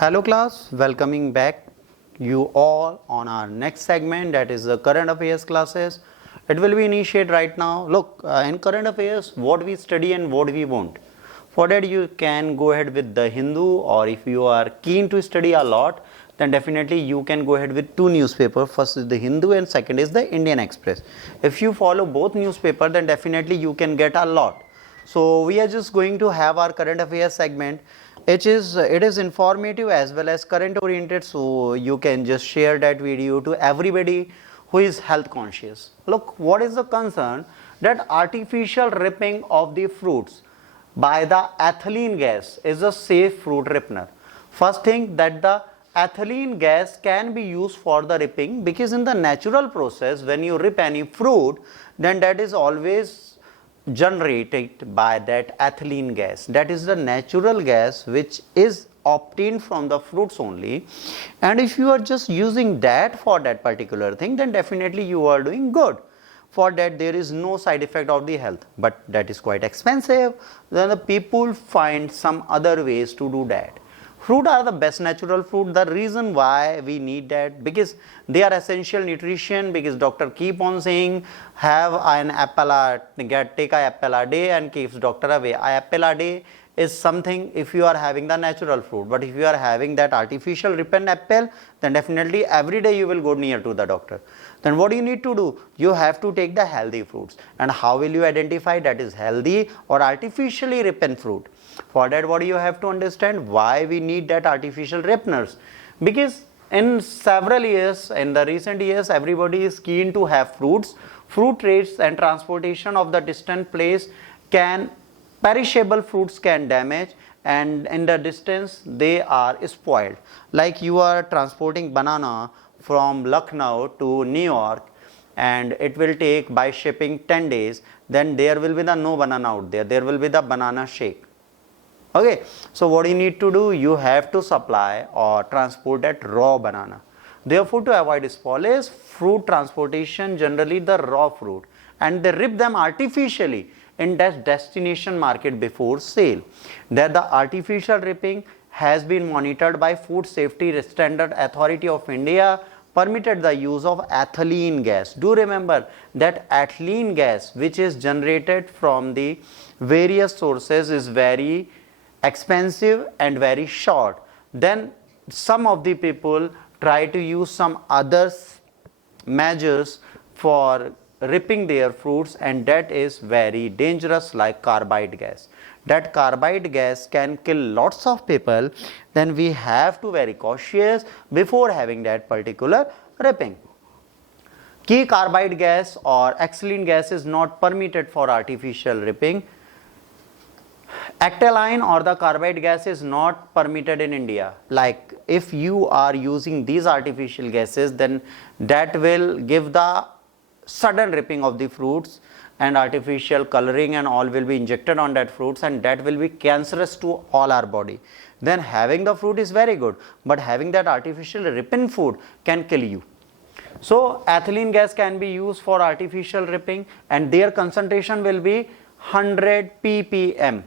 Hello class, welcoming back you all on our next segment, that is the current affairs classes. It will be initiated right now. Look, in current affairs, what we study and what we won't. For that you can go ahead with the Hindu, or if you are keen to study a lot, then definitely you can go ahead with two newspapers. First is the Hindu and second is the Indian Express. If you follow both newspapers, then definitely you can get a lot. So we are just going to have our current affairs segment. It is informative as well as current oriented, so you can just share that video to everybody who is health conscious. Look, what is the concern? That artificial ripening of the fruits by the ethylene gas is a safe fruit ripener. First thing, that the ethylene gas can be used for the ripening, because in the natural process when you rip any fruit, then that is always generated by that ethylene gas. That is the natural gas which is obtained from the fruits only, and if you are just using that for that particular thing, then definitely you are doing good. For that there is no side effect of the health, but that is quite expensive. Then the people find some other ways to do that. Fruit are the best natural fruit. The reason why we need that, because they are essential nutrition, because doctor keep on saying have an apple take a apple a day and keeps doctor away. A apple a day is something if you are having the natural fruit, but if you are having that artificial ripened apple, then definitely every day you will go near to the doctor. Then what you need to do? You have to take the healthy fruits. And how will you identify that is healthy or artificially ripened fruit? For that, what you have to understand, why we need that artificial ripeners. Because in several years, in the recent years, everybody is keen to have fruits. Fruit trades and transportation of the distant place can, perishable fruits can damage, and in the distance they are spoiled. Like you are transporting banana from Lucknow to New York, and it will take by shipping 10 days, then there will be the no banana out there, there will be the banana shake. Okay, so what you need to do, you have to supply or transport that raw banana. Therefore, to avoid spoilage, fruit transportation generally the raw fruit, and they rip them artificially in that destination market before sale. That the artificial ripping has been monitored by Food Safety Standard Authority of India, permitted the use of ethylene gas. Do remember that ethylene gas, which is generated from the various sources, is very expensive and very short. Then some of the people try to use some other measures for ripping their fruits, and that is very dangerous, like carbide gas. That carbide gas can kill lots of people. Then we have to very cautious before having that particular ripping. Key carbide gas or ethylene gas is not permitted for artificial ripping. Actylene or the carbide gas is not permitted in India. Like if you are using these artificial gases, then that will give the sudden ripping of the fruits, and artificial coloring and all will be injected on that fruits, and that will be cancerous to all our body. Then having the fruit is very good, but having that artificial ripened food can kill you. So ethylene gas can be used for artificial ripping, and their concentration will be 100 ppm.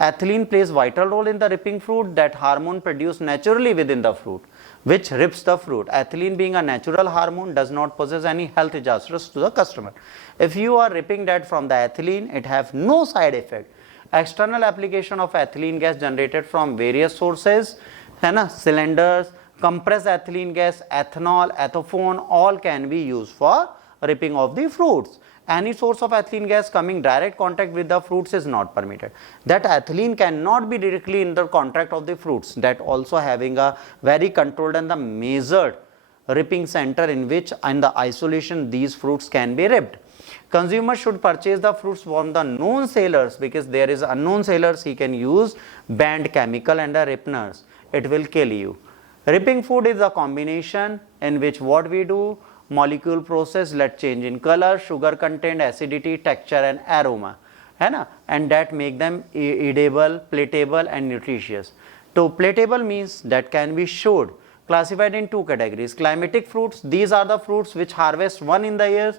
Ethylene plays vital role in the ripping fruit, that hormone produced naturally within the fruit, which rips the fruit. Ethylene, being a natural hormone, does not possess any health hazards to the customer. If you are ripping that from the ethylene, it have no side effect. External application of ethylene gas generated from various sources, cylinders, compressed ethylene gas, ethanol, ethofone, all can be used for ripping of the fruits. Any source of ethylene gas coming direct contact with the fruits is not permitted. That ethylene cannot be directly in the contact of the fruits. That also having a very controlled and the measured ripping center, in which in the isolation these fruits can be ripped. Consumers should purchase the fruits from the known sellers, because there is unknown sellers, he can use banned chemical and the ripeners. It will kill you. Ripping food is a combination in which what we do, molecule process, let change in color, sugar content, acidity, texture and aroma, and that make them edible, palatable and nutritious. So palatable means that can be showed, classified in two categories. Climatic fruits, these are the fruits which harvest one in the year,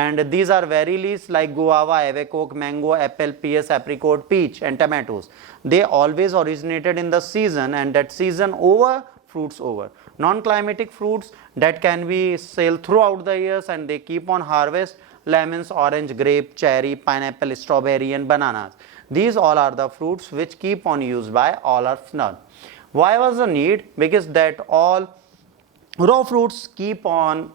and these are very least like guava, avecoke, mango, apple, pears, apricot, peach and tomatoes. They always originated in the season, and that season over, fruits over. Non-climatic fruits that can be sold throughout the years and they keep on harvest: lemons, orange, grape, cherry, pineapple, strawberry and bananas. These all are the fruits which keep on used by all our none. Why was the need? Because that all raw fruits keep on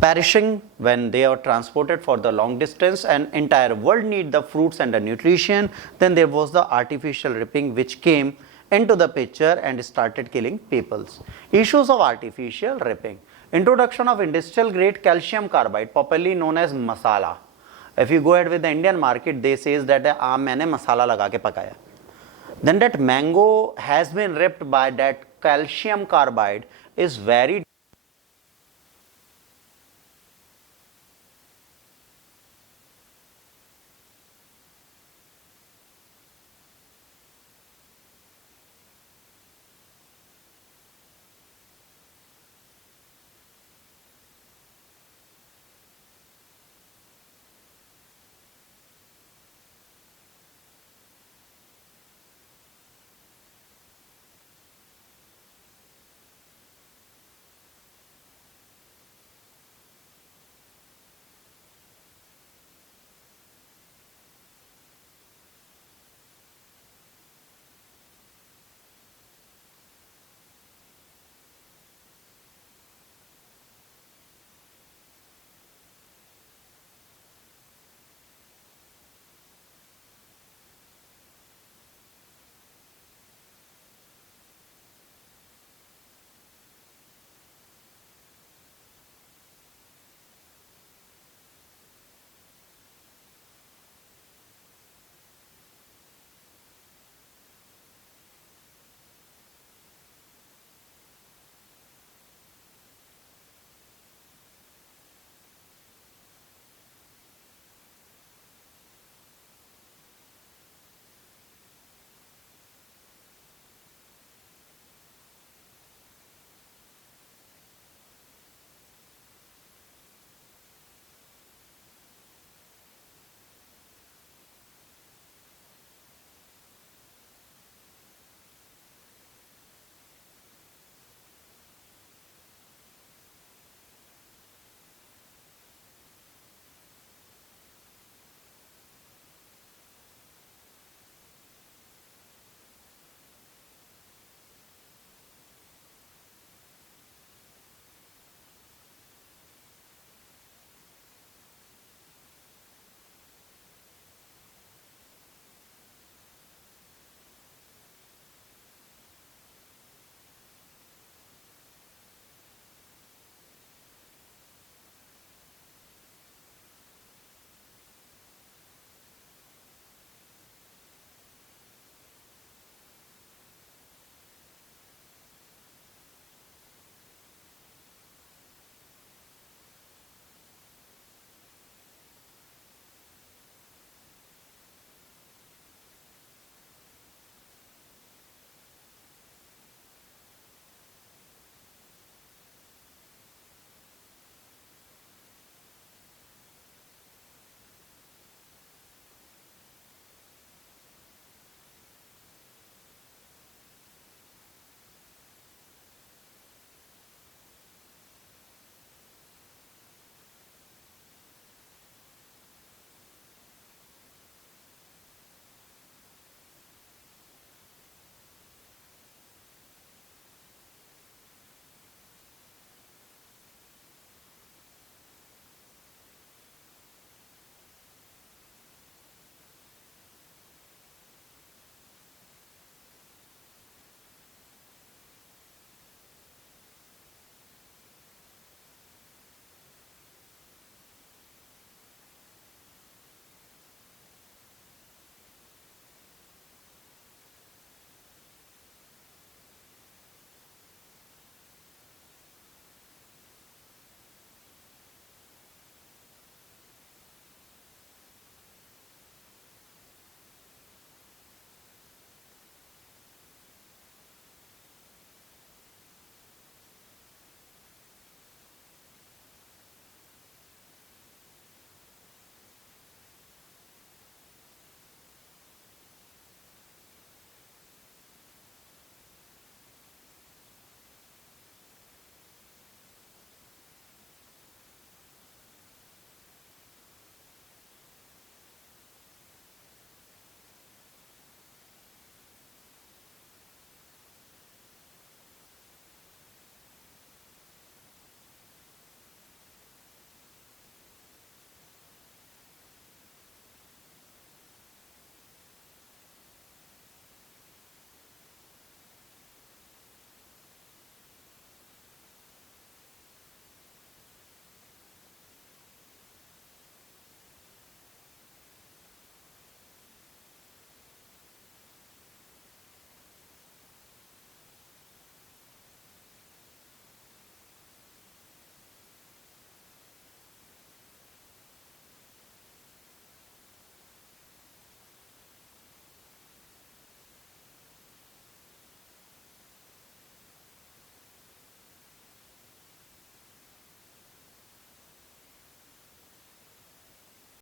perishing when they are transported for the long distance, and entire world need the fruits and the nutrition. Then there was the artificial ripening which came into the picture and started killing peoples. Issues of artificial ripening: introduction of industrial grade calcium carbide, popularly known as masala. If you go ahead with the Indian market, they says that aam maine masala laga ke pakaya. Then that mango has been ripped by that calcium carbide is very